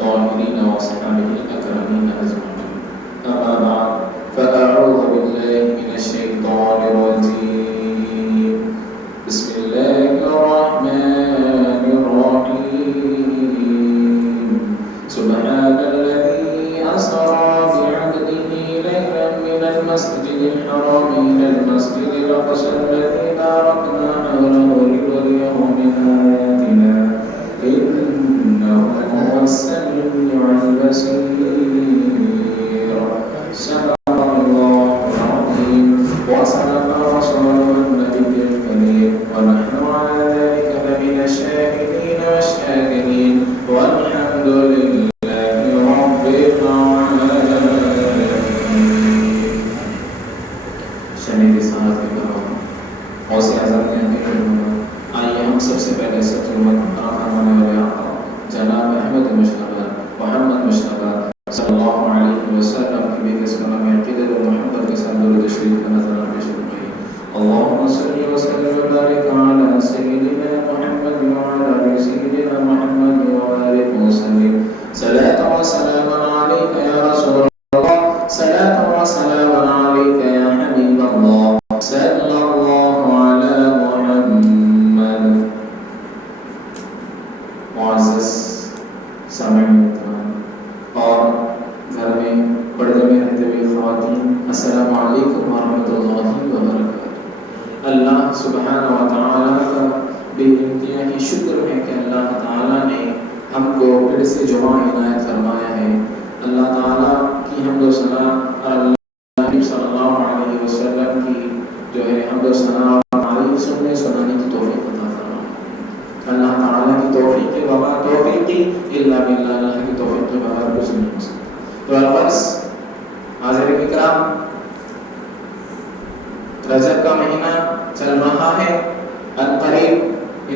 الطاهرين وأصحابه الأكرمين أجمعين. أما بعد فأعوذ بالله من الشيطان الرجيم. بسم الله الرحمن الرحيم. سبحان الذي أسرى بعبده ليلا من المسجد الحرام إلى المسجد الأقصى الذي باركنا حوله لنريه من آياتنا إنه هو السميع البصير. صدق الله العظيم وصدق رسوله النبي الكريم ونحن على ذلك لمن الشاهدين والشاكرين والحمد لله رب العالمين. شمع رسالت کے کرام غوث اعظم نے آئیے ہم سب سے پہلے سترمت فرمانے والے آقا جناب احمد مشتبہ محمد مشتبہ صلی اللہ علیہ وسلم کی بے کسلام عقیدت و محبت کے ساتھ درود شریف کا نظرانہ پیش کریں. اللہم صلی وسلم وبارک علی سیدنا محمد وعلی آل سیدنا محمد وبارک وسلم. صلاۃ و سلام علیک یا رسول اللہ، صلاۃ و سلام علیک یا حبیب اللہ، صلی اللہ علی محمد. معزز سامعین اور گھر میں پردے میں رہتے ہوئے خواتین، السلام علیکم ورحمۃ اللہ وبرکاتہ. اللہ سبحانہ و تعالیٰ کا بے انتہائی شکر ہے کہ اللہ تعالیٰ نے ہم کو پھر سے جمعہ عنایت فرمایا ہے. اللہ تعالیٰ کی حمد و ثنا اور اللہ صلی اللہ علیہ وسلم کی جو ہے حمد و ثنا اور تعریف سننے سنانے کی توفیق عطا فرمائے. اللہ تعالیٰ کی توفیق کے بغیر توفیقی الا باللہ، اللہ کی توفیق کے بغیر کچھ نہیں ہو سکتا. تو البس حاضرین کرام، رجب کا مہینہ چل رہا ہے، عنقریب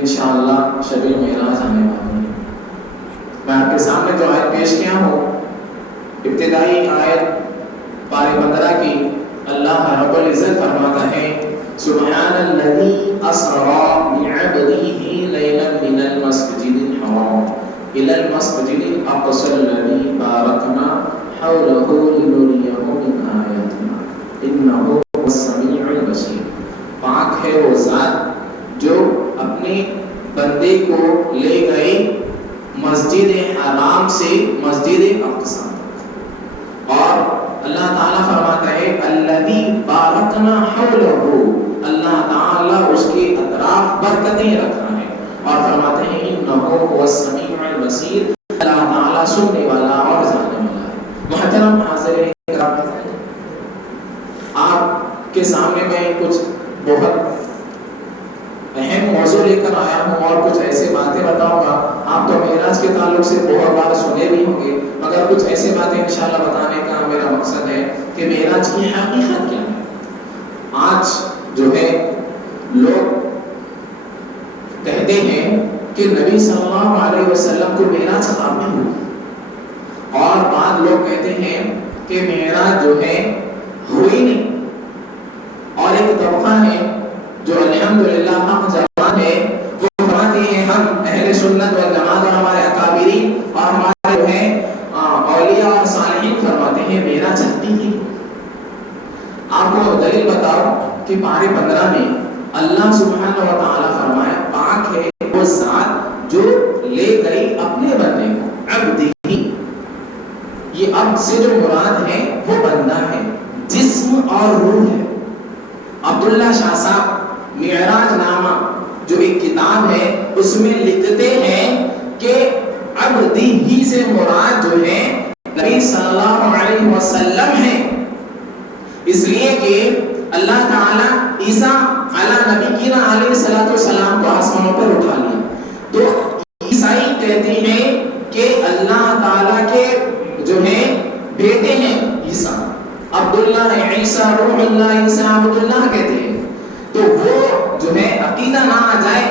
انشاءاللہ شب معراج آنے والی ہے. میں آپ کے سامنے جو آیت پیش کیا ہوں، ابتدائی آیت پارے 15 کی، اللہ رب العزت فرماتا ہے سبحان الذی اسرا بعبدہ لیلا من المسجد الحرام الى المسجد الاقصى الذی بارکنا حولہ لنریہ من آیاتنا انہ هو السمیع البصیر. پاک ہے وہ ذات جو اپنے بندے کو لے گئے مسجد حرام سے مسجد اقصی تک، اور اللہ تعالیٰ فرماتا ہے الذی بارکنا حولہ، اللہ تعالیٰ اس کے اطراف برکتیں رکھا ہے، اور فرماتے ہیں انہ هو السمیع البصیر، اللہ تعالیٰ سننے والا اور جاننے والا ہے. محترم حاضرین کرام، آپ کے سامنے میں کچھ بہت اہم موضوع لے کر آیا ہوں اور کچھ ایسے باتیں بتاؤں گا. آپ تو معراج کے تعلق سے بہت بار سنے بھی ہوں گے، مگر کچھ ایسے باتیں انشاءاللہ بتانے کا میرا مقصد ہے کہ معراج کی حقیقت کیا ہے. آج جو ہے لوگ کہتے ہیں کہ نبی صلی اللہ علیہ وسلم کو معراج خواب میں ہوئی، اور بعض لوگ کہتے ہیں کہ معراج جو ہے ہوئی نہیں. اور ایک طبقہ ہے جو الحمدللہ حق جوان ہے، وہ فرماتے ہیں ہم اہل سنت والجماعت اور ہمارے اکابرین اور ہمارے جو ہیں اولیاء اور صالحین فرماتے ہیں معراج چلتی ہی. آپ کو دلیل بتاؤ کہ پارے 15 میں اللہ سبحانہ و تعالیٰ فرمایا پاک ہے وہ ذات جو لے گئی اپنے بندے کو عبدہ. یہ عبد سے جو مراد ہے وہ بندہ ہے، جسم اور روح ہے. عبداللہ شاہ صاحب معراج نامہ جو ایک کتاب ہے اس میں لکھتے ہیں کہ عبدی ہی سے مراد جو ہے نبی صلی اللہ علیہ وسلم ہے، اس لیے کہ اللہ تعالیٰ عیسیٰ علی نبی کینا علیہ السلام کو آسمانوں پر اٹھا لیا. تو عیسائی کہتے ہیں کہ اللہ تعالیٰ کے جو ہیں بیٹے ہیں عیسیٰ، عبداللہ عیسیٰ روح اللہ عیسیٰ عبداللہ کہتے ہیں. تو وہ جو ہے عقیدہ نہ آ جائے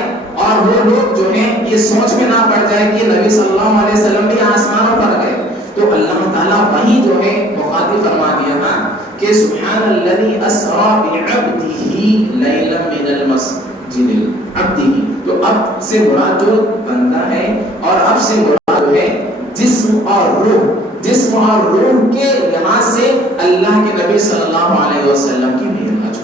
اور وہ لوگ جو ہیں یہ سوچ میں نہ پڑ جائے کہ نبی صلی اللہ علیہ وسلم بھی آسمانوں پر گئے، تو اللہ تعالیٰ وہی جو ہے مخاطب فرما دیا تھا کہ سبحان الذی اسرا بعبدہ لیلا من المسجد عبدہ. تو عبد سے مراد جو بندہ ہے اور اب سے مراد جو ہے جسم اور روح کے لحاظ سے اللہ کے نبی صلی اللہ علیہ وسلم کی معراج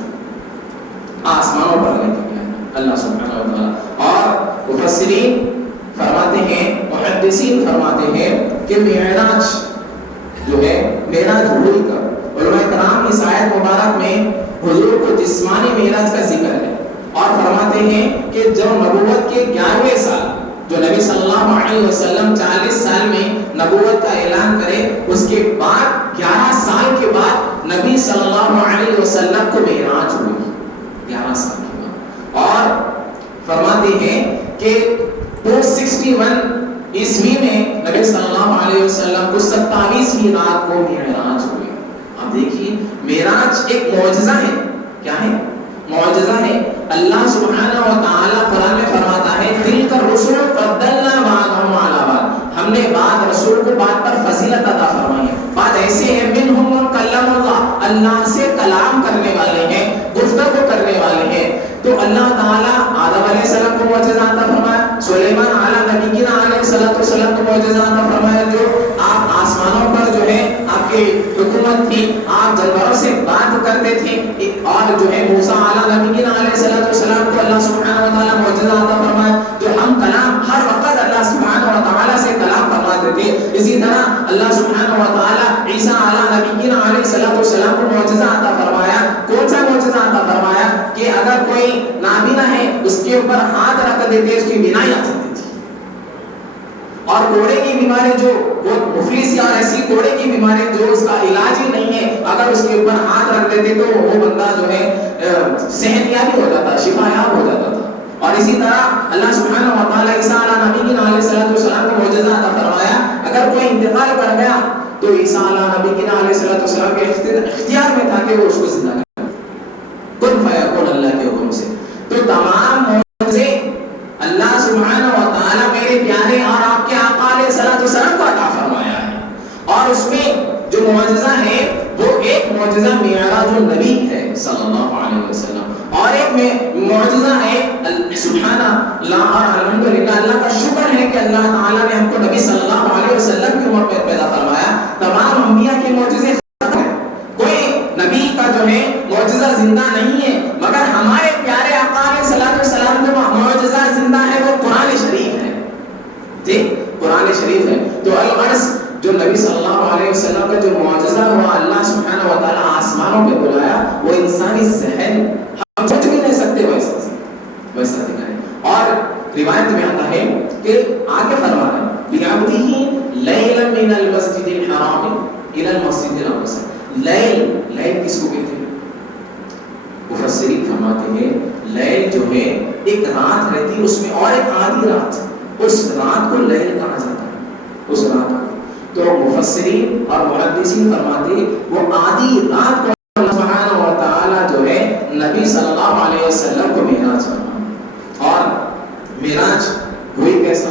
آسمانوں پر لے کے گیا اللہ سبحانہ و تعالی. اور مفسرین فرماتے ہیں, محدثین فرماتے ہیں کہ معراج جو ہے, معراج ہوئی کا علماء کرام اس آیت مبارک میں حضور کو جسمانی معراج کا ذکر ہے, اور فرماتے ہیں کہ جو نبوت کے 11ویں سال جو نبی صلی اللہ علیہ وسلم 40 سال میں نبوت کا اعلان کرے, اس کے بعد 11 سال کے بعد نبی صلی اللہ علیہ وسلم کو معراج ہوئی 11 سال کے بعد. اور فرماتے ہیں کہ 261 عیسوی میں نبی صلی اللہ علیہ وسلم کو 27ویں رات کو معراج ہوئی. اب دیکھیے معراج ایک معجزہ ہے. کیا ہے؟ معجزہ ہے. اللہ سبحانہ و تعالی قرآن میں فرماتا ہے تلک الرسل فضلنا بعضهم علی بعض, ہم نے بعض رسول کو بعض پر فضیلت عطا فرمائی ہے. بعض ایسے ہیں منہم من کلم اللہ, اللہ سے کلام کرنے والے ہیں, گفتگو کرنے والے ہیں. تو اللہ تعالیٰ آدم علیہ السلام کو معجزہ عطا فرمایا, سلیمان علیہ نبینا علیہ السلام کو معجزہ عطا فرمایا, جو آپ آسمانوں پر جو ہے آپ کی حکومت تھی, آپ جانوروں سے بات کرتے تھے. اور جو ہے موسیٰ علیہ نبینا علیہ السلام کو اللہ سبحانہ و تعالیٰ معجزہ عطا فرمایا, جو ہم کلام ہر وقت اللہ سبحانہ و تعالیٰ سے کلام فرماتے تھے. اسی طرح اللہ سبحانہ و تعالیٰ عیسیٰ علیہ نبینا علیہ السلام کو معجزہ عطا فرمایا. کون سا معجزہ عطا فرمایا کہ اگر کوئی نابینا ہے اس کے اوپر ہاتھ رکھ دیتے اس کی بینائی آ جاتی تھی. اور کوڑے کی بیماری جو وہ مفلس یا ایسی کوڑے کی بیماری جو اس کا علاج ہی نہیں ہے, اگر اس کے اوپر ہاتھ رکھ دیتے تو وہ بندہ جو ہے صحت یابی ہو جاتا, شفا یاب ہو جاتا تھا. اور اسی طرح اللہ سبحانہ و تعالیٰ عیسیٰ علیہ نبینا علیہ السلام کو معجزہ عطا فرمایا, اگر کوئی انتقال کر گیا تو عیسیٰ علیہ نبینا علیہ السلام کے اختیار میں تھا کہ وہ اس کو زندہ کرے, کن فیکون اللہ کے حکم سے. تو تمام معجزے اللہ سبحانہ و تعالیٰ میرے پیارے اور آپ کے آقا علیہ السلام کو عطا فرمایا ہے. اور اس میں جو معجزہ ہے وہ ایک معجزہ معراج النبی ہے صلی اللہ علیہ وسلم, اور ایک معجزہ ہے سبحان اللہ اور الحمدللہ, اللہ کا شکر ہے کہ اللہ تعالیٰ نے ہم کو نبی صلی اللہ علیہ وسلم کی عمر میں پیدا فرمایا. تمام انبیاء کے معجزے ختم ہیں, کوئی نبی کا جو ہے معجزہ زندہ نہیں ہے, مگر ہمارے پیارے آقا علیہ السلام کا معجزہ زندہ ہے, وہ قرآن شریف ہے. جی قرآن شریف ہے. تو الغرض جو نبی صلی اللہ علیہ وسلم کا جو معجزہ ہوا, اللہ سبحانہ و تعالیٰ آسمانوں پہ بلایا, وہ انسانی ذہن ہم سوچ بھی نہیں سکتے ویسا دکھائے. اور روایت میں آتا ہے کہ آگے فرمانا ہے بِعَبْدِهِ لَيْلًا مِنَ الْمَسْجِدِ الْحَرَامِ إِلَى الْمَسْجِدِ الْأَقْصَى. لیل کس کو کہتے ہیں؟ مفسرین فرماتے ہیں لیل جو ہے ایک رات رہتی ہے, اس میں اور ایک آدھی رات, اس رات کو لیل کہا جاتا ہے. اس رات تو مفسرین اور محدثین فرماتے ہیں وہ آدھی رات کو اللہ سبحانہ و تعالیٰ جو ہے نبی صلی اللہ علیہ وسلم کو معراج فرمایا. اور معراج ہوئی کیسا؟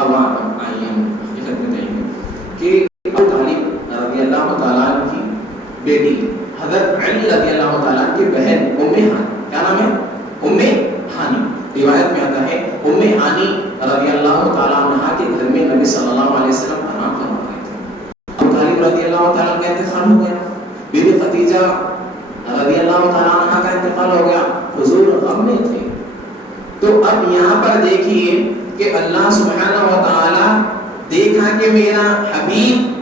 اب آئیے ہم حقیقت میں کہیں گے کہ ابو طالب رضی اللہ تعالیٰ کی بیٹی حضرت علی رضی اللہ تعالیٰ کی بہن ام ہانی, کیا نام ہے؟ ام ہانی. روایت میں آتا ہے ام ہانی رضی اللہ تعالیٰ عنہ کے گھر میں نبی صلی اللہ علیہ وسلم آرام فرما رہے تھے. ابو طالب رضی اللہ تعالیٰ کا انتقال ہو گیا, بی بی خدیجہ رضی اللہ تعالیٰ عنہ کا انتقال ہو گیا, حضور غم میں تھے. تو اب یہاں پر دیکھیے کہ اللہ سبحانہ و تعالیٰ دیکھا کہ میرا حبیب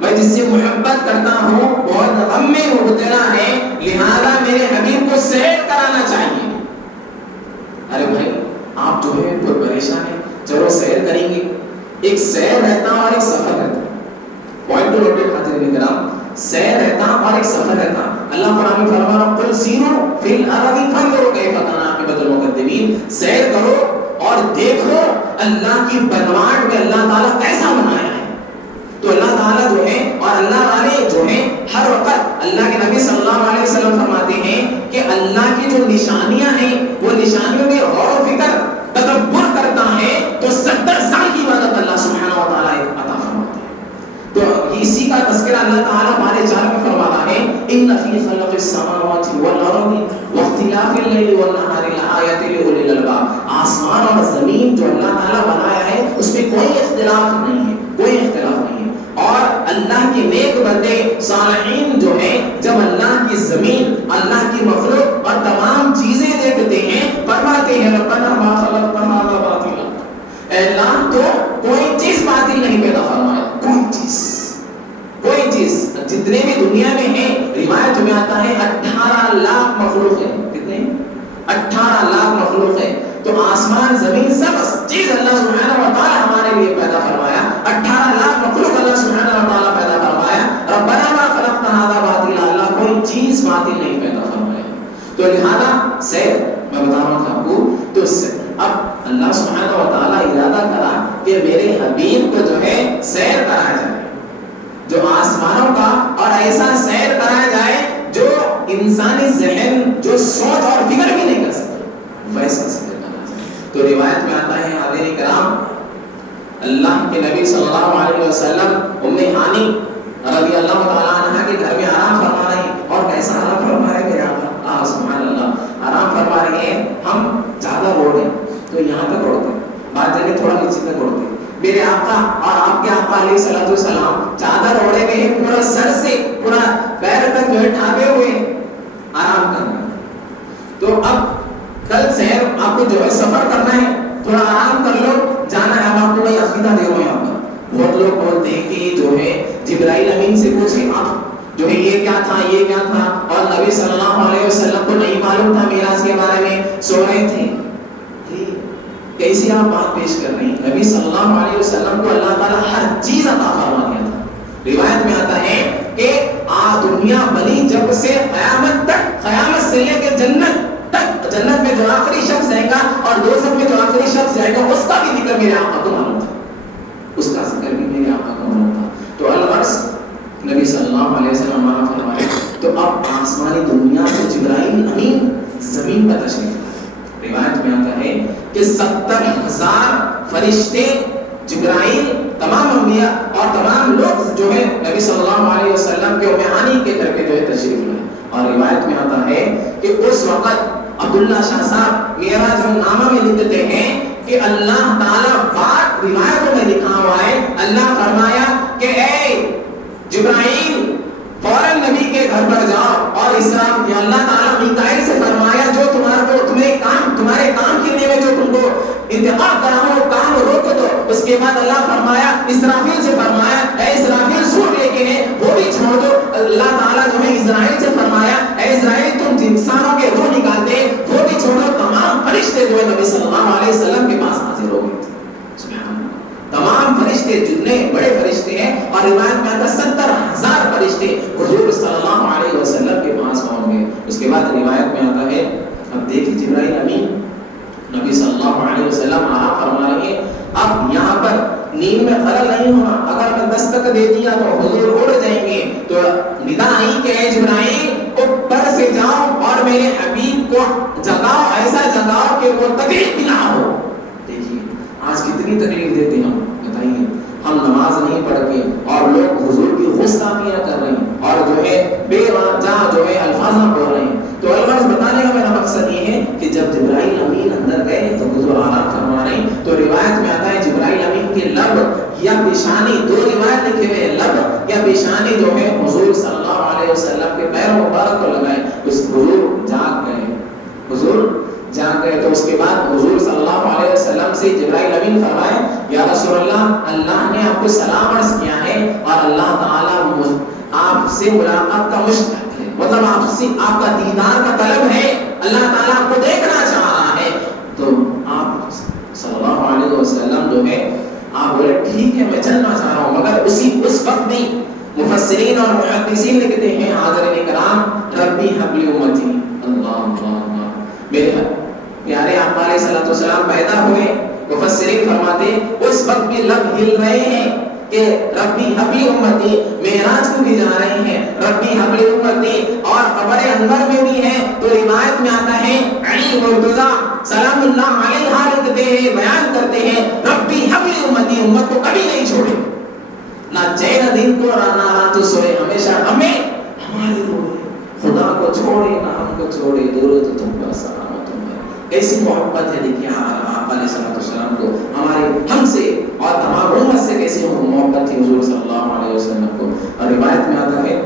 میں جس سے محبت کرتا ہوں بہت غم میں مبتلا ہے, لہذا میرے حبیب کو سیر کرانا چاہیے. ارے بھائی آپ جو ہے بہت پریشان ہیں, چلو سیر کریں گے. ایک سیر رہتا اور ایک سفر رہتا, پوائنٹ ٹو نوٹ خاطر کرام, سیر رہتا اور ایک سفر رہتا. اللہ قرآن میں فرما رہا قل سیروا فی الارض فانظروا کیف کان عاقبۃ المکذبین. سیر کرو اور دیکھو اللہ کی بنواٹ میں اللہ تعالیٰ کیسا بنایا ہے. تو اللہ تعالیٰ جو ہے اور اللہ والے جو ہیں ہر وقت اللہ کے نبی صلی اللہ علیہ وسلم فرماتے ہیں کہ اللہ کی جو نشانیاں ہیں وہ نشانیوں میں غور و فکر تدبر کرتا ہے تو 70 سال کی عبادت اللہ سبحانہ و تعالیٰ عطا فرماتے ہیں. تو اسی کا تذکرہ اللہ تعالیٰ بارے جان میں فرماتا ہے ان فی خلق السماوات والارض واختلاف اللیل والنہار لآیات لأولی الالباب. آسمان اور زمین جو اللہ تعالیٰ بنایا ہے اس میں کوئی اختلاف نہیں ہے, کوئی اختلاف کی نیک بندے صالحین جو ہیں جب اللہ کی زمین اللہ کی مخلوق اور تمام چیزیں دیکھتے ہیں فرماتے ہیں ربنا ما خلقت هذا باطلا، اے اللہ تو کوئی چیز باطل نہیں پیدا فرمایا، کوئی چیز جتنے بھی دنیا میں ہیں، روایت میں آتا ہے 18 لاکھ مخلوق ہے، کتنے 18 لاکھ مخلوق ہے، تو آسمان زمین سب چیز اللہ سبحانہ و تعالی ہمارے لیے پیدا فرمایا، 18 لاکھ مخلوق اللہ سبحانہ و تعالی پیدا فرمایا، ربنا ما خلقت هذا باطلا، اللہ کوئی چیز باطل نہیں پیدا فرمایا۔ تو لہذا سیر میں بتا رہا تھا آپ کو، تو اب اللہ سبحانہ و تعالی ارادہ کرا کہ میرے حبیب کو جو ہے سیر کرایا جائے، جو آسمانوں کا، اور ایسا سیر کرایا جائے جو انسانی ذہن جو سوچ اور فکر بھی نہیں کر سکتا، ویسا سیر کرایا جائے۔ تو روایت میں آتا ہے حاضرین کرام، اللہ کے نبی صلی اللہ علیہ وسلم ام ہانی رضی اللہ تعالیٰ عنہ کے گھر میں آرام فرما رہے ہیں، اور کیسا آرام فرما رہے ہیں یہاں، سبحان اللہ، آرام فرما رہے ہیں، ہم زیادہ روڑ ہیں تو یہاں تک روڑتے ہیں، بعد جگہ تھوڑا نیچے تک روڑتے ہیں، میرے آقا اور آپ کے آقا علیہ الصلوۃ والسلام چادر اوڑے ہوئے ہیں، پورا سر سے پورا پیر تک جو ہے ڈھانپے ہوئے آرام کر رہے ہیں۔ تو اب کل شہر آپ کو جو ہے سفر کرنا ہے، تھوڑا آرام کر لو، جانا ہے، ہم آپ کو میں عقیدہ دے رہا ہوں یہاں پر۔ بہت لوگ بولتے ہیں کہ جو ہے جبرائیل امین سے پوچھیں آپ جو ہے یہ کیا تھا، یہ کیا تھا، اور نبی صلی اللہ علیہ وسلم کو نہیں معلوم تھا معراج کے بارے میں، سو رہے تھے۔ کیسی آپ بات پیش کر رہے ہیں؟ نبی صلی اللہ علیہ وسلم کو اللہ تعالیٰ ہر چیز عطا فرما دیا تھا۔ روایت میں آتا ہے کہ دنیا بنی جب سے قیامت تک، قیامت سے لے کے جنت تک، جنت میں جو آخری شخص جائے گا اور دوزخ میں جو آخری شخص جائے گا، اس کا بھی ذکر میرے آقا کو معلوم تھا، اس کا ذکر بھی میرے آقا کو معلوم تھا۔ تو الغرض نبی صلی اللہ علیہ وسلم معاف فرمائے، تو اب آسمانی دنیا سے جبرائیل امین زمین پر تشریف لائے۔ روایت میں آتا ہے کہ 70,000 فرشتے، جبرائیل، تمام انبیاء اور تمام لوگ جو ہے نبی صلی اللہ علیہ وسلم کے امہانی کے گھر پہ جو ہے تشریف لائے۔ اور روایت میں آتا ہے کہ اس وقت عبداللہ شاہ صاحب معراج نامہ میں لکھتے ہیں کہ اللہ تعالیٰ بات روایتوں میں لکھا ہوا ہے، اللہ فرمایا کہ اے جبرائیل فوراً نبی کے گھر پر جاؤ، اور اسرافیل، اللہ تعالیٰ میکائیل سے فرمایا جو تمہارے کام کرنے میں جو تم کو انتخاب کرا ہو کام روک دو۔ اس کے بعد اللہ فرمایا اسرافیل سے فرمایا اے اسرافیل سوٹ لے کے ہیں وہ بھی چھوڑ دو۔ اللہ تعالیٰ جو ہے اسرائیل سے فرمایا اے اسرائیل تم انسانوں کے روح نکالتے وہ بھی چھوڑو۔ تمام فرشتے جو ہے نبی صلی اللہ علیہ وسلم کے پاس حاضر ہو گئے تھے، سبحان اللہ۔ تمام فرشتے جتنے بڑے فرشتے ہیں، اور روایت میں آتا 70,000 فرشتے حضور صلی اللہ علیہ وسلم کے پاس پہنچ گئے۔ اس کے بعد روایت میں آتا ہے، اب دیکھیں جبرائیل امین نبی صلی اللہ علیہ وسلم آرام فرما رہے ہیں، اب یہاں پر نیند میں خلل نہیں ہونا، اگر میں دستک دے دیا تو حضور اڑ جائیں گے۔ تو ندا آئی کہ اے جبرائیل اوپر سے جاؤ اور میرے حبیب کو جگاؤ، ایسا جگاؤ کہ وہ تکلیف بھی نہ ہو۔ دیکھیے آج کتنی تکلیف دیتے ہیں ہم، بتائیے، ہم نماز نہیں پڑھ کے اور لوگ حضور کی گستاخیاں کر رہے ہیں اور جو ہے بے وجہ جو ہے الفاظ بول رہے ہیں۔ تو الفاظ بتانے کا میرا مقصد یہ ہے کہ جب جبرائیل امین اندر گئے تو حضور آرام فرما رہے ہیں۔ تو روایت میں آتا ہے جبرائیل امین کے لب یا پیشانی، دو روایت لکھے ہوئے لب یا پیشانی جو ہے حضور صلی اللہ علیہ وسلم کے پیر مبارک کو لگائے، اس حضور جاگ گئے، حضور جاگ گئے۔ تو اس کے بعد حضور صلی اللہ علیہ وسلم سے جبرائیل امین فرمائے یا رسول اللہ، اللہ نے آپ کو سلام عرض کیا ہے اور اللہ تعالیٰ آپ سے ملاقات کا مشتاق ہے، مطلب آپ کا دیدار کا طلب ہے، اللہ تعالیٰ آپ کو دیکھنا چاہ رہا ہے۔ تو آپ صلی اللہ علیہ وسلم جو ہے آپ بولے ٹھیک ہے میں چلنا چاہ رہا ہوں، مگر اس وقت بھی مفسرین اور محدثین لکھتے ہیں حاضرین کرام ربی حبلی امتی، اللہ اللہ، میرے پیارے آقا علیہ الصلوۃ والسلام پیدا ہوئے، مفسرین فرماتے اس وقت بھی لب ہل رہے ہیں کہ ربی حبلی امتی، معراج کو بھی جا رہے ہیں ربی حبلی امتی، اور قبر انور میں بھی ہے۔ تو روایت میں آتا ہے علی مرتضیٰ سلام اللہ علیہ لکھتے ہیں، بیان کرتے ہیں ربی حبلی امتی، امت کو کبھی نہیں چھوڑے، نہ چین دن کو نہ رات سوئے، ہمیشہ ہمیں ہماری خدا کو چھوڑے نہ ہم کو چھوڑے، درود تم کا سلام تم ہے۔ ایسی محبت ہے، دیکھیے آقا علیہ السلام کو ہم سے اور تمام امت سے کیسے محبت تھی حضور صلی اللہ علیہ وسلم کو. اور روایت میں آتا ہے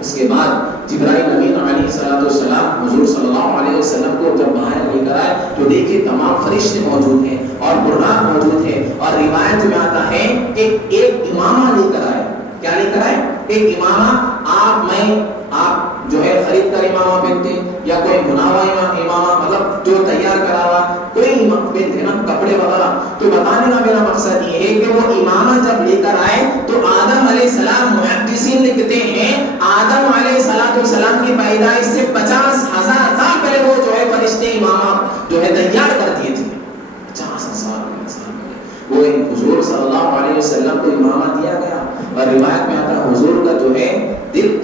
اس کے بعد جبرائیل امین علیہ السلام حضور صلی اللہ علیہ وسلم کو جب باہر لے کر آئے تو دیکھیے تمام فرشتے موجود ہیں اور براق موجود ہیں. اور روایت میں آتا ہے کہ ایک امامہ لے کر آئے. کیا لے کر آئے؟ ایک امامہ. آپ جو ہے خرید کر امامہ پہنتے یا کوئی بنا ہوا امامہ, مطلب جو تیار کرا ہوا کوئی امامہ پہنتے نا کپڑے وغیرہ. تو بتانے کا میرا مقصد یہ ہے کہ وہ امامہ جب لے کر آئے تو آدم علیہ السلام, محدثین لکھتے ہیں آدم علیہ السلام کی پیدائش سے 50,000 سال پہلے وہ جو ہے فرشتے امامہ جو ہے تیار کر دیے تھے. 50,000 پہلے وہ حضور صلی اللہ علیہ وسلم کو امامہ دیا گیا. اور روایت میں آتا ہے حضور کا جو ہے دل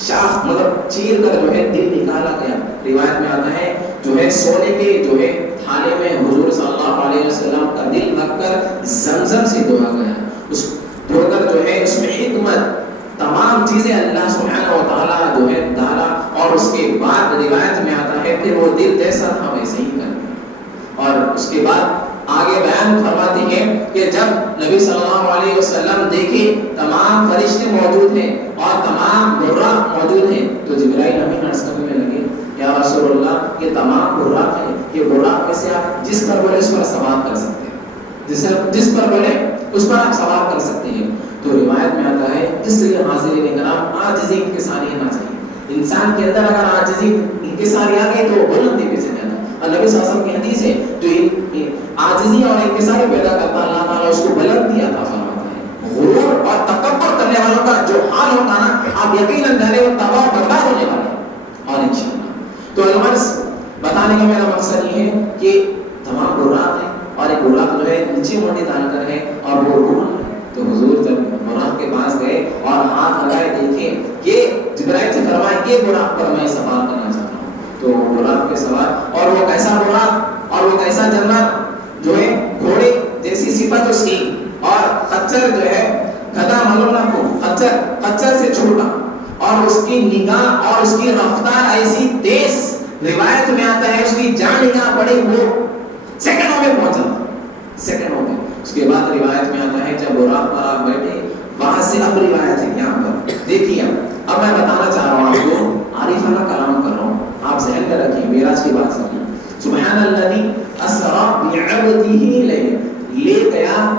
شاخ چیر کر جو ہے دل نکالا گیا. روایت میں آتا ہے جو ہے سونے کے جو ہے تھالے میں حضور صلی اللہ علیہ وسلم کا دل رکھ کر زمزم سے دھویا گیا. اس دھو کر جو ہے اس میں حکمت تمام چیزیں اللہ سبحانہ و تعالیٰ جو ہے ڈالا. اور اس کے بعد روایت میں آتا ہے کہ وہ دل جیسا تھا ویسے ہی کر دیا. اور اس کے بعد آگے بیان فرماتے ہیں کہ جب نبی صلی اللہ علیہ وسلم دیکھے تمام فرشتے موجود ہیں اور تمام براق موجود ہیں تو جبرائیل امین عرض کرنے لگے یا رسول اللہ یہ تمام براق ہیں, یہ براق میں سے آپ جس پر بولے اس پر سوار کر سکتے ہیں, جس پر بولے اس پر آپ سوار کر سکتے ہیں. تو روایت میں آتا ہے اس لیے حاضرین کرام عاجزی انکساری آنا چاہیے. انسان کے اندر اگر عاجزی انکساری آ گئی تو بلندی پہ چلا جاتا. اور نبی صلی اللہ علیہ وسلم کی حدیث ہے جو عاجزی اور انکساری پیدا کرتا اللہ تعالیٰ اس کو بلندی عطا فرماتا ہے. غرور اور تکبر کرنے والوں کا جو حال ہوتا ہے نا, آپ یقیناً جانے وہ تباہ و برباد ہونے والے ہیں. اور انشاءاللہ تو الغرض بتانے کا میرا مقصد یہ ہے کہ تمام براق ہیں اور ایک براق جو ہے نیچے موٹی ڈال کر ہے اور وہ روحان ہے. تو حضور جب براق کے پاس گئے اور ہاتھ لگائے دیکھیں کہ جبرائیل سے فرمائے کہ براق پر میں سوار کرنا چاہتا ہوں. تو براق کے سوار اور وہ کیسا براق اور وہ کیسا جانور جو ہے گھوڑے جیسی صفت اس کی, اور خچر جو ہے گدھا معلوم نہ کو خچر سے چھوٹا, اور اس کی نگاہ اور اس کی رفتار ایسی تیز. روایت میں آتا ہے اس کی جان نگاہ پڑی وہ سیکنڈوں میں پہنچا, سیکنڈوں میں. اس کے بعد روایت میں آتا ہے جب براق پر آپ بیٹھے وہاں سے اب روایت ہے یہاں پر دیکھیے. اب میں بتانا چاہ رہا ہوں آپ کو, عارفانہ کلام کر رہا ہوں, آپ ذہن میں رکھیے, معراج کی بات سنیے. سبحان الذی اسرا بعبدہ لیلا, لے گیا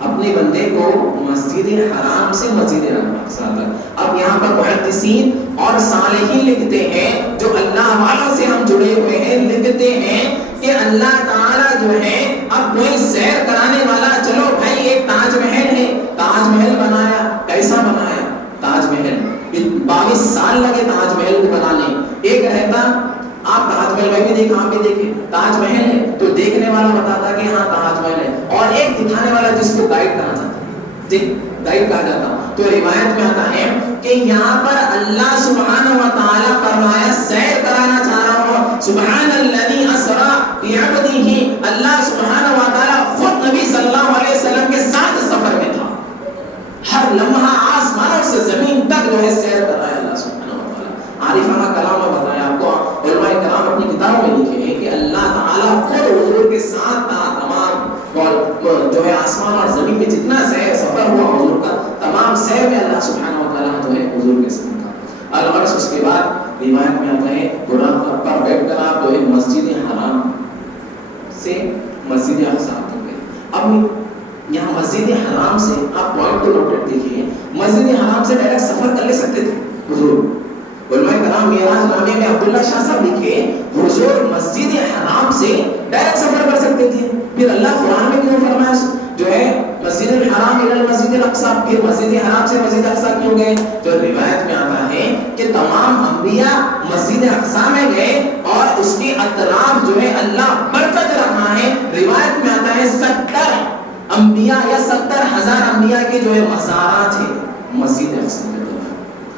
اپنے بندے کو مسجد حرام سے مسجد اقصی تک. اب یہاں پر محدثین اور صالحین لکھتے ہیں جو اللہ والوں سے ہم جڑے ہوئے ہیں, لکھتے ہیں کہ اللہ تعالیٰ جو ہے اب کوئی سیر کرانے والا, چلو بھائی ایک تاج محل ہے, تاج محل بنایا, کیسا بنایا تاج محل, 22 سال لگے تاج محل کو بنانے. ایک رہتا آپ تاج محل میں بھی دیکھیں, آپ بھی دیکھیں تاج محل ہے تو دیکھنے والا بتاتا کہ ہاں تاج محل ہے, اور ایک دکھانے والا جس کو گائیڈ کہا جاتا ہے, گائیڈ کہا جاتا. تو روایت میں آتا ہے کہ یہاں پر اللہ سبحانہ و تعالیٰ فرمایا سیر کرانا چاہ رہا ہوں. سبحان الذی اسرا بعبدہ, اللہ سبحانہ و تعالیٰ خود نبی صلی اللہ علیہ وسلم کے ساتھ سفر میں تھا, ہر لمحہ آسمانوں سے زمین تک جو ہے سیر کر رہا ہے اللہ سبحانہ و تعالیٰ. عارفانہ کلام میں بتایا آپ کو, علماء کرام اپنی کتابوں میں لکھے ہیں کہ اللہ تعالیٰ خود حضور کے ساتھ تھا. تمام جو ہے آسمان اور زمین میں جتنا سفر ہوا حضور کا, تمام سیر میں اللہ سبحانہ و تعالیٰ جو ہے حضور کے ساتھ تھا. الغرض اس کے بعد روایت میں آتا ہے قرآن پر بیٹھ کر آپ جو ہے مسجد حرام سے مسجد اقصی تک گئے. اب یہاں مسجد حرام سے آپ پوائنٹ کو نوٹ دیکھیے, مسجد حرام سے ڈائریکٹ سفر کر لے سکتے تھے حضور. علماء کرام معراج نامے میں عبداللہ شاہ صاحب لکھے حضور مسجد حرام سے ڈائریکٹ سفر کر سکتے تھے. پھر اللہ قرآن میں کیوں فرمایا جو ہے مسجد الحرام الى المسجد الاقصی, پھر مسجد حرام سے مسجد اقصی کیوں گئے؟ تو روایت میں آتا ہے کہ تمام انبیاء مسجد اقصی میں گئے اور اس کے اطراف جو ہے اللہ برکت رکھا ہے. روایت میں آتا ہے 70 انبیاء یا 70,000 انبیاء کے جو ہے مزارات ہیں مسجد اقصی میں.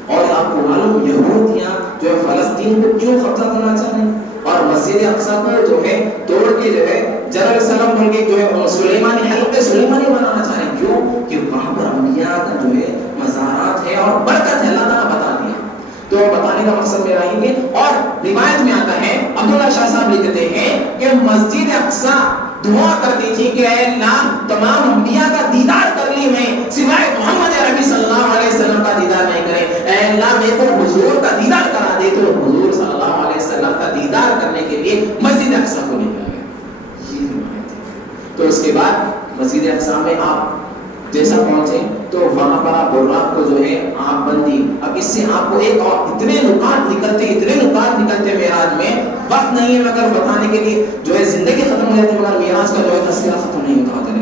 اور آپ کو معلوم یہودیاں جو ہے فلسطین کو کیوں قبضہ کرنا چاہ رہے ہیں اور مسجد اقصی کو جو ہے توڑ کے جو ہے جرل سلام بن کے جو ہے سلیمانی حلقے سلیمانی بنانا چاہ رہے ہیں. کیوں کہ وہاں پر انبیاء کا جو ہے مزارات ہے اور برکت ہے, اللہ تعالیٰ بتا دیا. تو بتانے کا مقصد میرا ہی ہے. اور روایت میں آتا ہے, عبداللہ شاہ صاحب لکھتے ہیں کہ مسجد اقصی دعا کرتی تھی کہ اے اللہ تمام انبیاء کا دیدار کر لی میں, سوائے محمد عربی صلی اللہ علیہ وسلم کا دیدار نہیں کرے. اے اللہ میرے کو حضور کا دیدار کرا دے. تو حضور صلی اللہ علیہ وسلم کا دیدار کرنے کے لیے مسجد اقصی کو نکلا گیا. تو اس کے بعد مسجد اقصی میں آپ جیسا پہنچے تو وہاں پر آپ براق کو جو ہے آپ بندی. اب اس سے آپ کو ایک اور اتنے نکات نکلتے معراج میں, وقت نہیں ہے مگر بتانے کے لیے جو ہے زندگی ختم ہو جاتی ہے مگر معراج کا جو ہے تذکرہ ختم نہیں ہوتا.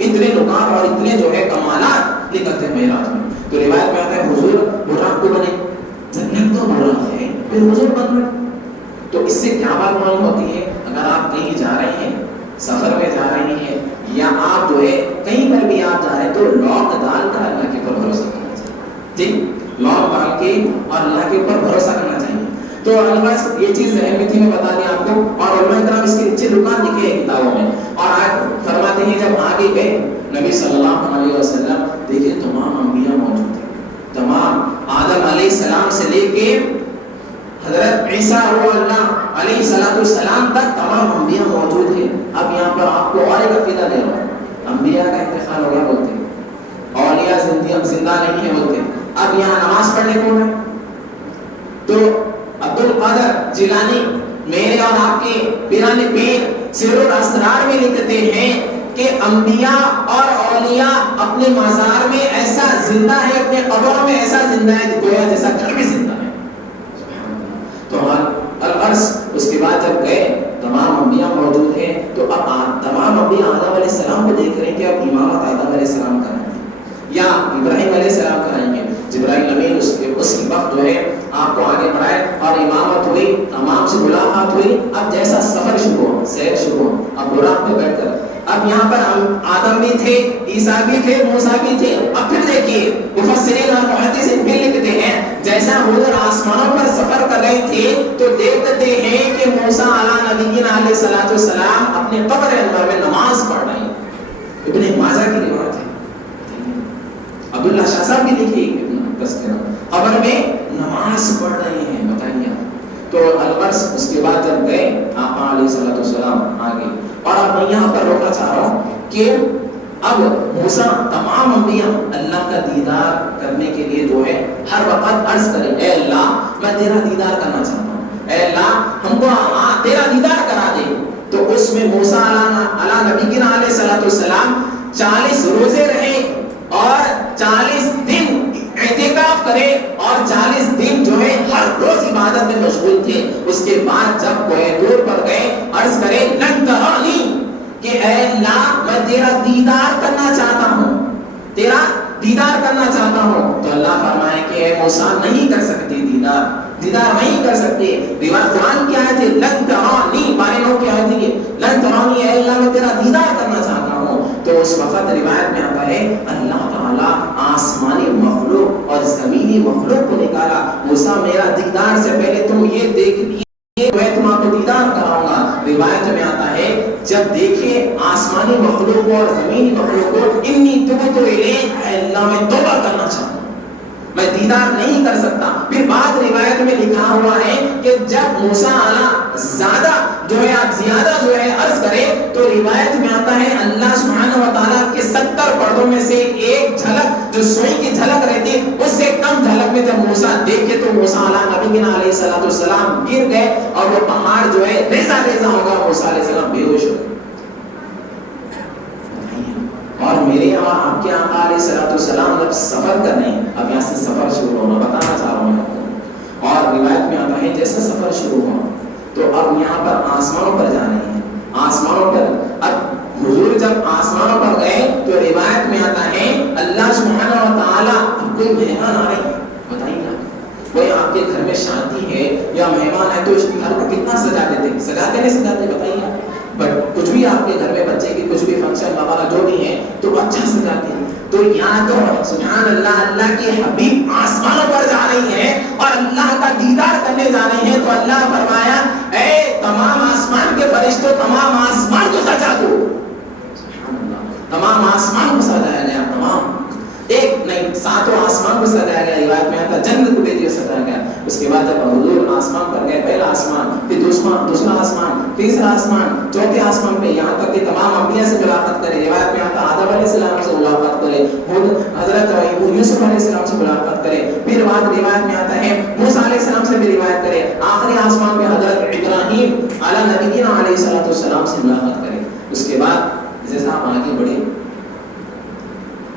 اتنے نکات اور اتنے جو ہے کمالات نکلتے معراج میں. تو روایت میں آتا ہے حضور براق کو بنے, جنت کا براق ہے پھر حضور بن گئے. تو اس سے کیا بات معلوم ہوتی ہے, اگر آپ کہیں جا رہے ہیں, سفر میں جا رہے ہیں, یا آپ جو ہے کہیں پر بھی آپ جا رہے ہیں, تو لوک ڈال کر اللہ کے اوپر بھروسہ کرنا چاہیے. ٹھیک, لوک ڈال کے اور اللہ کے اوپر بھروسہ کرنا چاہیے. تو علماء یہ چیز ذہن میں تھی, میں بتا دیں آپ کو. اور علماء کرام اس کے اچھے لکات لکھے ہیں کتابوں میں. اور آج فرماتے ہیں جب آگے گئے نبی صلی اللہ علیہ وسلم, دیکھیے تمام انبیاء موجود ہیں, تمام آدم علیہ السلام سے لے کے حضرت عیسیٰ اللہ علیہ السلام تک تمام انبیاء موجود ہیں. اب یہاں پر آپ کو اور ایک عقیدہ دے رہا ہوں, انبیاء کا انتقال ہو گیا بولتے ہیں, اولیاء زندہ نہیں ہے بولتے ہیں. اب یہاں نماز پڑھنے کون ہے؟ تو عبد القادر جیلانی میرے اور آپ کے پیرانے پیر سر الاسرار میں لکھتے ہیں کہ انبیاء اور اولیاء اپنے مزار میں ایسا زندہ ہے, اپنے قبروں میں ایسا زندہ ہے گویا جیسا گھر میں زندہ ہے. تو العرض اس کے بعد جب گئے تمام انبیاء موجود ہیں, تو اب تمام انبیاء آدم علیہ السلام کو دیکھ رہے ہیں کہ اب امامت آدم علیہ السلام کرائیں گے یا ابراہیم علیہ السلام کرائیں گے. جبرائیل امین اس وقت جو ہے آپ کو آگے بڑھائے اور امامت ہوئی, تمام سے ملاقات ہوئی. اب جیسا سفر شروع ہو, سیر شروع ہو, اب براق میں بیٹھ کر, اب یہاں پر آدم بھی تھے, عیسیٰ بھی تھے, موسیٰ بھی تھے. اب پھر دیکھیے مفسرین اور محدثین پھر لکھتے ہیں جیسا حضور آسمانوں پر سفر کر رہے تھے تو دیکھتے ہیں کہ موسیٰ علیہ نبینا علیہ السلام اپنے قبر انور میں نماز پڑھ رہے ہیں. ابن ماجہ کی روایت ہے, عبداللہ شاہ صاحب بھی لکھی تذکرہ, قبر میں نماز پڑھ رہے ہیں. بتائیے. تو البرس اس کے بعد جب گئے آقا علیہ السلام آگے, اور اب میں یہاں پر روکنا چاہ رہا ہوں کہ اب موسیٰ تمام انبیاء اللہ کا دیدار کرنے کے لیے جو ہے ہر وقت عرض کرے, اے اللہ میں تیرا دیدار کرنا چاہتا ہوں, اے اللہ ہم کو تیرا دیدار کرا دے. تو اس میں موسیٰ علیہ نبینا علیہ السلام 40 روزے رہے اور 40 دن اعتکاف کرے اور 40 دن جو ہے ہر روز عبادت میں مشغول تھے. اس کے بعد جب کوہ طور پر گئے عرض کرے لن ترانی, کہ اے اللہ میں تیرا دیدار کرنا چاہتا ہوں, تیرا دیدار کرنا چاہتا ہوں. تو اللہ فرمائے کہ اے موسیٰ نہیں کر سکتے دیدار نہیں کر سکتے. روایت قرآن کی آیت ہے لن ترانی, بارے 9 کی آیت ہے لن ترانی, اے اللہ میں تیرا دیدار کرنا چاہتا ہوں. تو اس وقت روایت میں آتا ہے اللہ تعالیٰ آسمانی مخلوق اور زمینی مخلوق کو نکالا. موسیٰ میرا دیدار سے پہلے تم یہ دیکھ لیے, میں تم آپ کو دیدار کراؤں گا. روایت میں آتا ہے جب دیکھے آسمانی مخلوق کو اور زمینی مخلوق کو, انی تبت الیک, اے اللہ میں توبہ کرنا چاہتا ہوں, میں دیدار نہیں کر سکتا. پھر بعد روایت میں لکھا ہوا ہے کہ جب موسیٰ زیادہ جو ہے آپ زیادہ جو ہے عرض کرے تو روایت میں آتا ہے اللہ سبحانہ و تعالیٰ کے 70 پردوں میں سے ایک جھلک جو سوئی کی جھلک رہتی اس سے کم جھلک میں جب موسیٰ دیکھے تو موسیٰ نبینا علیہ السلام گر گئے اور وہ پہاڑ جو ہے ریزہ ہو گیا, موسیٰ علیہ السلام بے ہوش ہو گئے. اور میرے اور آپ کے آقا علیہ السلام جب سفر کر رہے ہیں, اب یہاں سے سفر شروع ہونا بتانا چاہ رہا ہوں آپ کو. اور روایت میں آتا ہے جیسا سفر شروع ہوا تو اب یہاں پر آسمانوں پر جا رہے ہیں, آسمانوں پر. اب حضور جب آسمانوں پر گئے تو روایت میں آتا ہے اللہ سبحانہ و تعالیٰ, اب کوئی مہمان آ رہے ہیں, بتائیے نا, کوئی آپ کے گھر میں شادی ہے یا مہمان ہے تو اس گھر کو کتنا سجاتے تھے, سجاتے نہیں سجاتے بتائیے. بٹ کچھ بھی آپ کے گھر میں بچے کی کچھ بھی فنکشن وغیرہ جو بھی ہے تو اچھا سجاتے ہیں. تو یہاں تو سبحان اللہ, اللہ کے حبیب آسمانوں پر جا رہی ہیں اور اللہ کا دیدار کرنے جا رہی ہیں. تو اللہ فرمایا اے تمام آسمان کے فرشتوں, تمام آسمان کو سجا دو. تمام آسمان کو سجایا گیا, تمام, ایک نہیں نہیں، ساتوں آسمان کو سجایا گیا، روایت میں آتا جنت کو بھی سجایا گیا. اس کے بعد جب حضور آسمان پر گئے، پہلا آسمان، پھر دوسرا آسمان، تیسرا آسمان، چوتھے آسمان پہ، یہاں تک کہ تمام انبیاء سے ملاقات کرے. روایت میں آتا آدم علیہ السلام سے ملاقات کرے، حضرت یوسف علیہ السلام سے ملاقات کرے. پھر بعد روایت میں آتا ہے موسیٰ علیہ السلام سے بھی روایت کرے. آخری آسمان پہ حضرت ابراہیم علی نبینا علیہ السلام سے ملاقات کرے. اس کے بعد جیسا آپ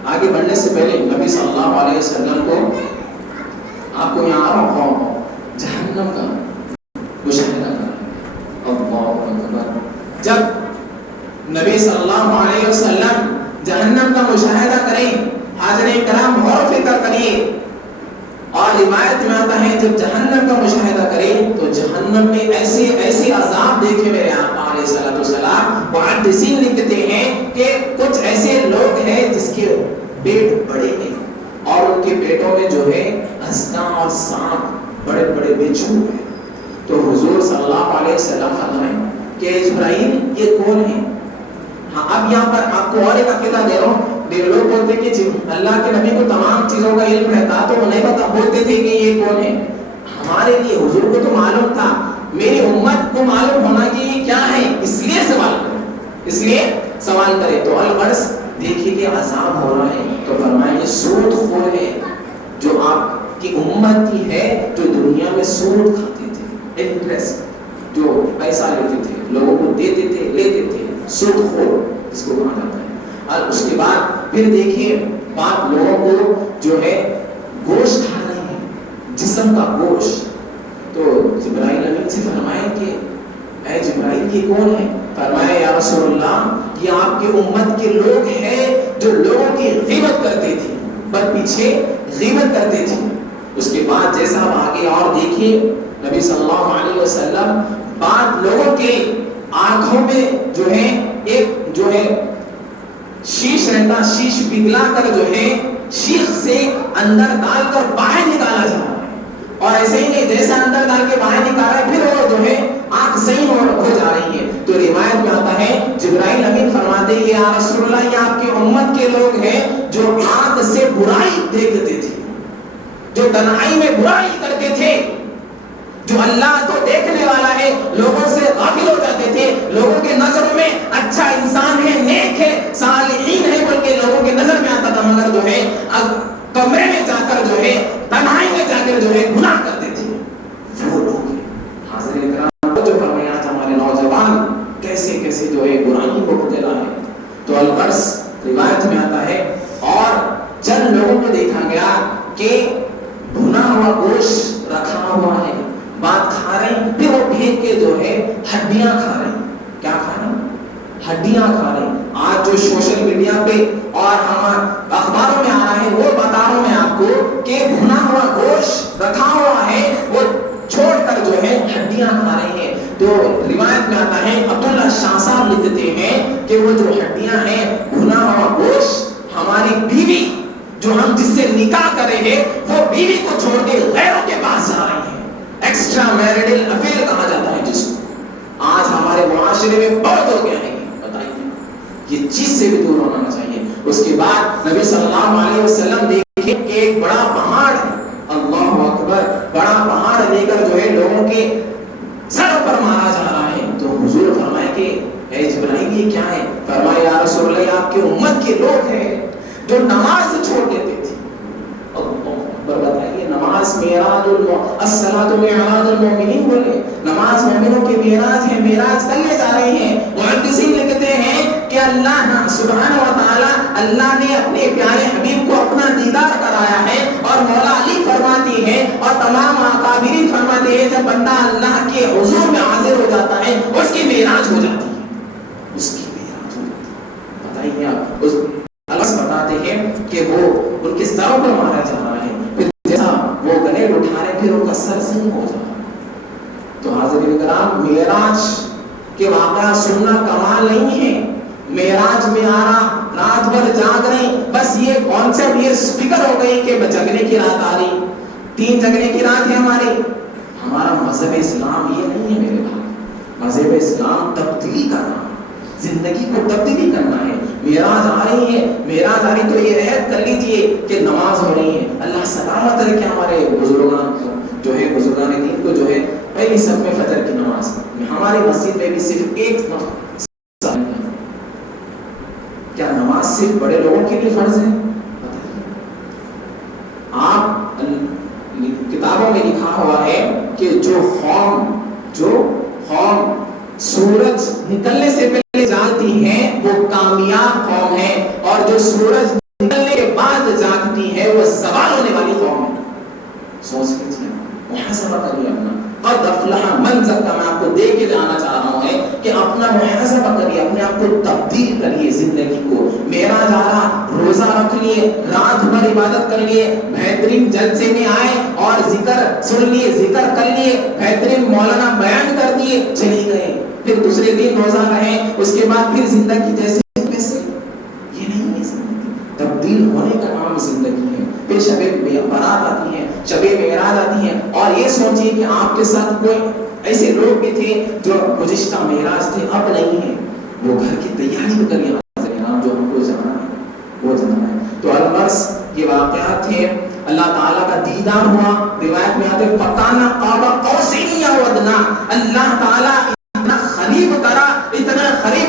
آگے بڑھنے سے پہلے نبی صلی اللہ علیہ وسلم کو آپ کو یہاں جہنم کا مشاہدہ کرنا. اللہ اکبر. جب نبی صلی اللہ علیہ وسلم جہنم کا مشاہدہ کریں، حاضرین کرام غور و فکر کریے. اور روایت میں آتا ہے جب جہنم کا مشاہدہ کریں تو جہنم میں ایسے عذاب دیکھے میرے آقا علیہ الصلوۃ والسلام. محدثین لکھتے ہیں کہ کچھ ایسے لوگ ہیں جس کے پیٹ بڑے ہیں اور ان کے پیٹوں میں جو ہے ہنساں اور سانپ بڑے بڑے بچھو ہیں. تو حضور صلی اللہ علیہ وسلم فرمائیں کہ جبرائیل یہ کون ہے؟ ہاں اب یہاں پر آپ کو اور ایک عقیدہ دے رہا ہوں. لوگ بولتے کہ اللہ کے نبی کو تمام چیزوں کا علم رہتا تو وہ نہیں پتا، بولتے تھے کہ یہ کون ہے. ہمارے لیے حضور کو تو معلوم تھا، میری امت کو معلوم ہونا کہ یہ کیا ہے، اس لیے سوال کرے. تو الغرض دیکھیے کہ عذاب ہو رہا ہے تو فرمائیں یہ سود خور ہے جو آپ کی امت کی ہے، جو دنیا میں سود کھاتے تھے، انٹرسٹ، جو پیسہ لیتے تھے، لوگوں کو دیتے تھے، لیتے تھے، سود خور اس کو کہا جاتا ہے. اور اس کے بعد پھر دیکھیے بات لوگوں کو جو ہے گوشت کھا رہے ہیں، جسم کا گوشت. تو جبرائیل امین سے فرمائے کہ اے جبرائیل یہ کون ہے؟ فرمایا یا رسول اللہ یہ آپ کی امت کے لوگ ہیں جو لوگوں کی غیبت کرتے تھے، پر پیچھے غیبت کرتے تھے. اس کے بعد جیسا آپ آگے اور دیکھیے نبی صلی اللہ علیہ وسلم بعد لوگوں کے آنکھوں میں جو ہے ایک جو ہے شیش رہتا، شیش پگھلا کر جو ہے شیخ سے اندر ڈال کر باہر نکالا جا رہا ہے. اور ایسے ہی نہیں، جیسا اندر ڈال کے باہر نکالا ہے پھر وہ جو ہے آنکھ صحیح ہو جا رہی ہے. تو روایت میں آتا ہے جبرائیل امین فرماتے ہیں یا رسول اللہ یہ آپ کی امت کے لوگ ہیں جو آنکھ سے برائی دیکھتے تھے، جو تنہائی میں برائی کرتے تھے، جو اللہ تو دیکھنے والا ہے لوگوں سے غافل ہو جاتے تھے. لوگوں کے نظروں میں اچھا انسان ہے، نیک ہے، صالحین ہے بول کے لوگوں کے نظر میں آتا تھا، مگر جو ہے کمرے میں جا کر جو ہے تنہائی میں جا کر جو ہے گناہ کرتے تھے وہ لوگ. حاضرین کرام جو فرمایا آج ہمارے نوجوان کیسے کیسے جو ہے برائیوں کو مبتلا ہے. تو الغرض روایت میں آتا ہے اور چند لوگوں کو دیکھا گیا کہ بھنا ہوا گوشت رکھا ہوا ہے، بات کھا رہے ہیں، پھر وہ پھینک کے جو ہے ہڈیاں کھا رہے ہیں. کیا کھا رہے ہیں؟ ہڈیاں کھا رہے ہیں. آج جو سوشل میڈیا پہ اور ہم اخباروں میں آ رہا ہے وہ بتا رہا ہوں میں آپ کو کہ بھنا ہوا گوشت رکھا ہوا ہے وہ چھوڑ کر جو ہے ہڈیاں کھا رہے ہیں. تو روایت میں آتا ہے عبداللہ شاہ صاحب لکھتے ہیں کہ وہ جو ہڈیاں ہیں، بھنا ہوا گوشت، ہماری بیوی جو ہم جس سے نکاح کرے ہیں وہ بیوی کو چھوڑ کے غیروں کے پاس جا رہی ہیں. ایکسٹرا میریٹل افیئر کہا جاتا ہے جس کو آج ہمارے معاشرے میں بہت ہو گیا ہے. بتائیے یہ چیز سے بھی دور ہونا چاہیے. اس کے بعد نبی صلی اللہ علیہ وسلم دیکھیں کہ ایک بڑا پہاڑ ہے، اللہ اکبر، بڑا پہاڑ لے کر جو ہے لوگوں کے سر پر مارا جا رہا ہے. تو حضور فرمائے کہ اے جبرائیل یہ کیا ہے؟ فرمایا یا رسول اللہ آپ کی امت کے لوگ ہیں جو نماز سے چھوڑ دیتے تھے. بتائیے نماز معراج الصلاۃ معراج المؤمنین بولے، نماز مومنوں کی معراج ہے، معراج کرنے جا رہے ہیں. محدثین لکھتے ہیں کہ اللہ سبحانہ و تعالی اللہ نے اپنے پیارے حبیب کو اپنا دیدار کرایا ہے. اور مولا علی فرماتی ہے اور تمام اکابرین فرماتے ہیں جب بندہ اللہ کے حضور میں حاضر ہو جاتا ہے اس کی معراج ہو جاتی ہے، اس کی معراج ہو جاتی ہے. بتائیے آپ اس اللہ بتاتے ہیں کہ وہ ان کے سروں پر مارا جا رہا ہے، وہ گلے اٹھا رہے پھر ان کا سر سنگ ہو جا. تو حاضرین کرام معراج کے واقعہ سننا کمال نہیں ہے. معراج میں آ رہا، رات بھر جاگ رہے، بس یہ کانسیپٹ یہ فکر ہو گئی کہ جگنے کی رات آ رہی، 3 جگنے کی رات ہے ہماری. ہمارا مذہب اسلام یہ نہیں ہے میرے بھائی. مذہب اسلام تبدیلی کرنا، زندگی کو تبدیلی کرنا ہے. معراج آ رہی ہے, معراج آ رہی تو یہ عہد کر لیجئے کہ نماز ہو رہی ہے. اللہ سلامت رکھے ہمارے بزرگان کو جو ہے, بزرگان دین کو جو ہے پہلی صف میں فجر کی نماز. ہماری مسجد میں بھی صرف ایک کیا نماز صرف بڑے لوگوں کے لیے فرض ہے؟ آپ کتابوں میں لکھا ہوا ہے کہ جو قوم سورج نکلنے سے پہلے جاگتی ہے وہ کامیاب قوم ہے, اور جو سورج نکلنے کے بعد جاگتی ہے وہ زوال ہونے والی قوم ہے. سوچ لیجیے, محاسبہ کریے اپنا. قد افلح من زکا, میں آپ کو دے کے جانا چاہ رہا ہوں کہ اپنا محاسبہ کریے, اپنے آپ کو تبدیل کریے زندگی کو. معراج آ رہا, روزہ رکھ لیے, رات بھر عبادت کر لیے, بہترین جلسے میں آئے اور ذکر سن لیے, ذکر کر لیے, بہترین مولانا بیان کر دیے, چلے گئے. پھر دوسرے دن روزہ رہے, اس کے بعد پھر زندگی جیسے ویسے. یہ نہیں ہے زندگی. تبدیل ہونے کا نام زندگی ہے. پھر شب برات آتی ہے, شب معراج آتی ہے, اور یہ سوچیے کہ آپ کے ساتھ کوئی ایسے لوگ بھی تھے جو گزشتہ معراج تھے, اب نہیں ہے. وہ گھر کی تیاری بھی کریے, جو ہم کو جانا ہے وہ جانا ہے. تو الغرض یہ واقعات تھے. اللہ تعالیٰ کا دیدار ہوا. روایت میں آتے فکانا قاب قوسین یا ادنی, اللہ تعالیٰ اتنا قریب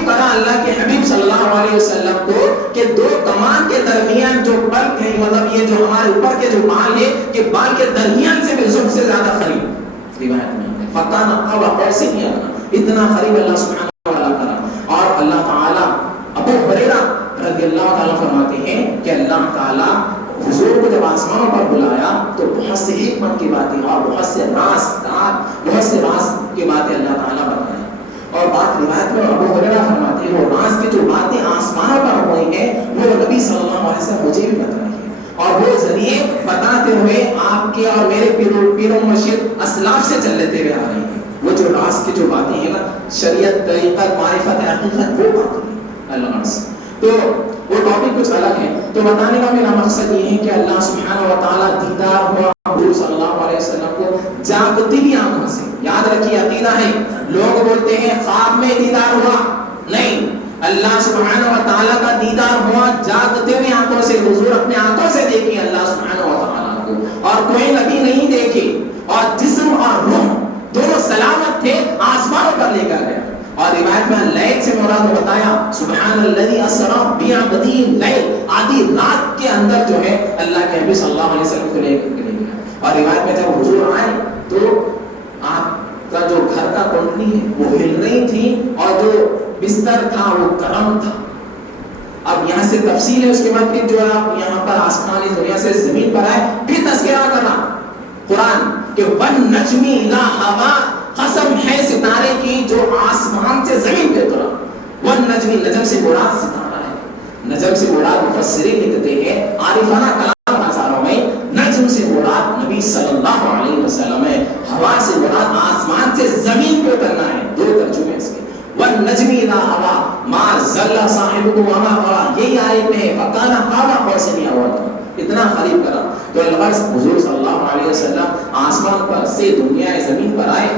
کرا اللہ کے حبیب صلی اللہ علیہ وسلم کو کہ دو کمان کے درمیان جو پرت ہے, مطلب یہ جو ہمارے اوپر کے جو بال ہے کہ بال کے درمیان سے بھی سب سے زیادہ قریب. روایت میں آتے فکانا قاب قوسین یا ادنی, اتنا قریب اللہ سبحانہ و تعالیٰ کرا. اور اللہ تعالیٰ, ابو ہریرہ رضی اللہ تعالیٰ فرماتے ہیں کہ اللہ تعالیٰ حضور کو جب آسمانوں پر بلایا تو بہت سے حکمت کی باتیں اور بہت سے راز کی باتیں اللہ تعالیٰ بتایا. اور بات روایت میں ابو ہریرہ فرماتے ہیں وہ راز کی جو باتیں آسمانوں پر ہوئی ہیں وہ نبی صلی اللہ علیہ وسلم مجھے بھی بتائی ہیں, اور وہ ذریعے بتاتے ہوئے آپ کے اور میرے پیر و مرشد اسلاف سے چلتے ہوئے آ رہے ہیں. وہ جو راز کی جو باتیں ہیں نا, شریعت, طریقت, معرفت, حقیقت, وہ باتیں اللہ سے. تو وہ ٹاپک کچھ الگ ہے. تو بتانے کا میرا مقصد یہ ہے کہ اللہ سبحانہ و تعالیٰ دیدار ہوا حضور صلی اللہ علیہ وسلم کو جاگتی بھی آنکھوں سے. یاد رکھیے عقیدہ ہے, لوگ بولتے ہیں خواب میں دیدار ہوا, نہیں, اللہ سبحانہ و تعالیٰ کا دیدار ہوا جاگتے ہوئے آنکھوں سے. حضور اپنے آنکھوں سے دیکھیں اللہ سبحانہ و تعالیٰ کو, اور کوئی نبی نہیں دیکھے, اور جسم اور روح دونوں سلامت تھے, آسمانوں پر لے کر گیا. اور روایت میں لیل سے مراد بتایا سبحان الذی اسری بعبدہ لیل, آدھی رات کے اندر جو ہے اللہ کے نبی صلی اللہ علیہ وسلم کو لے کر گیا. اور روایت میں جب حضور آئے تو آپ کا جو گھر کا کنڈلی ہے وہ ہل رہی تھی, اور جو بستر تھا وہ گرم تھا. اب یہاں سے تفصیل ہے, اس کے بعد پھر جو ہے آپ یہاں پر آسمانی دنیا سے زمین پر آئے, پھر تذکرہ کرنا قرآن کہ والنجم اذا ہوا, قسم ہے ستارے کی جو آسمان سے زمین پہ اترا. والنجم, نجم سے مراد ستارہ ہے, نجم سے مراد مفسرین لکھتے ہیں عارفانہ کلام ہزاروں میں, نجم سے مراد نبی صلی اللہ علیہ وسلم ہے, ہوا سے مراد آسمان سے زمین پہ اترنا ہے. دو ترجمے اس کے. والنجم اذا ہوا ما ضل صاحبکم وما غوى, یہی آیت میں فکان قاب قوسین یا ادنی, اتنا قریب کرا. تو الغرض حضور صلی اللہ علیہ وسلم آسمان پر سے دنیا زمین پر آئے.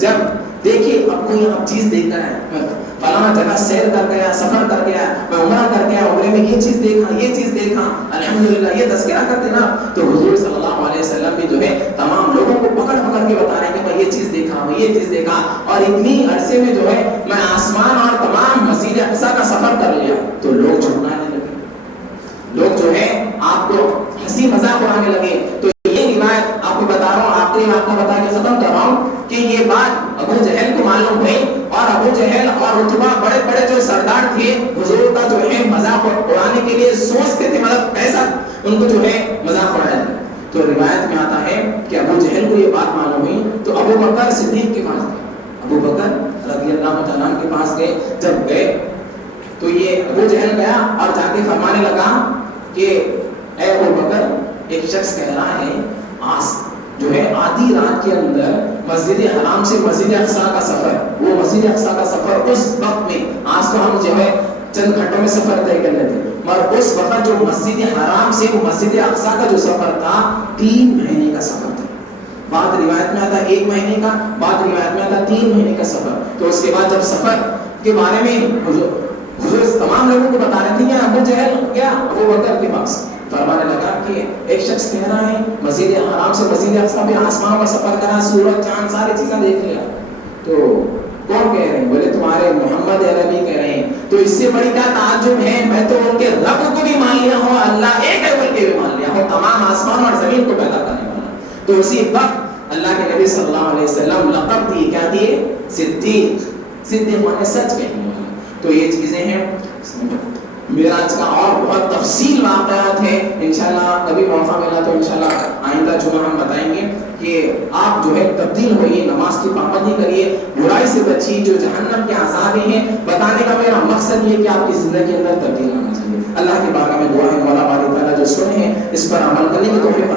جب دیکھیے اب کوئی آپ چیز دیکھ رہا ہے, فلاں جگہ سیر کر گیا, سفر کر گیا, میں عمرہ کر گیا, عمرے میں یہ چیز دیکھا, یہ چیز دیکھا, الحمدللہ, یہ تذکرہ کرتے نا. تو حضور صلی اللہ علیہ وسلم بھی جو ہے تمام لوگوں کو پکڑ کے بتا رہے ہیں کہ میں یہ چیز دیکھا ہوں, یہ چیز دیکھا, اور اتنی عرصے میں جو ہے میں آسمان اور تمام مسجد اقصی کا سفر کر لیا. تو لوگ جھٹلانے لگے, لوگ جو ہے آپ کو ہنسی مذاق اڑانے لگے. تو یہ روایت آپ کو بتا رہا ہوں, آخری میں آپ کو بتا کے ختم کر رہا ہوں کہ یہ بات ابو جہل کو معلوم ہوئی, اور ابو جہل اور عتبہ بڑے بڑے جو سردار تھے حضور کا جو ہے مذاق اڑانے کے لیے سوچتے تھے, مطلب کیسا ان کو جو ہے مذاق اڑایا جائے. تو روایت میں آتا ہے کہ ابو جہل کو یہ بات معلوم ہوئی تو ابو بکر صدیق کے پاس گئے. ابو بکر رضی اللہ تعالیٰ کے پاس گئے. جب گئے تو یہ ابو جہل گیا اور جا کے فرمانے لگا کہ اے ابو بکر, ایک شخص کہہ رہا ہے جو ہے آدھی رات کے اندر مسجد حرام سے مسجد اقصی کا سفر, وہ مسجد اقصی کا سفر اس وقت میں, آج تو ہم جو ہے چند گھنٹوں میں سفر طے کر لیتے, مگر اس وقت جو مسجد حرام سے وہ مسجد اقصی کا جو سفر تھا 3 مہینے کا سفر تھا. بعد روایت میں آتا 1 مہینے کا, بعد روایت میں آتا 3 مہینے کا سفر. تو اس کے بعد جب سفر کے بارے میں حضور تمام لوگوں کو بتا رہے تھے کہ ابو جہل گیا ابو بکر کے پاس, فرمانے لگا کہ ایک شخص کہہ رہا ہے مسجد حرام سے مسجد اقصی میں آسمان کا سفر کرا, سورج چاند ساری چیزیں دیکھ لیا. تو کون کہہ رہے ہیں؟ بولے تمہارے محمد عربی کہہ رہے ہیں. تو اس سے بڑی کیا تعجب ہے, میں تو ان کے رب کو بھی مان لیا ہوں, اللہ ایک ہے بول کے بھی مان لیا ہوں, تمام آسمان اور زمین کو پیدا کرنے والا. تو اسی وقت اللہ کے نبی صلی اللہ علیہ وسلم لقب دیے, کیا دیے؟ صدیق. صدیق مانے سچ کہنے والا. تو یہ چیزیں ہیں معراج کا, اور بہت تفصیل واقعات ہیں. انشاءاللہ کبھی موقع ملا تو انشاءاللہ آئندہ جمعہ ہم بتائیں گے کہ آپ جو ہے تبدیل ہوئیے, نماز کی پابندی کریے, برائی سے بچیے, جو جہنم کے عذاب ہیں. بتانے کا میرا مقصد یہ کہ آپ کی زندگی کے اندر تبدیل ہونا چاہیے. اللہ کی بارگاہ میں دعا ہے مولا باری تعالیٰ جو سنے ہیں اس پر عمل کرنے کی توفیق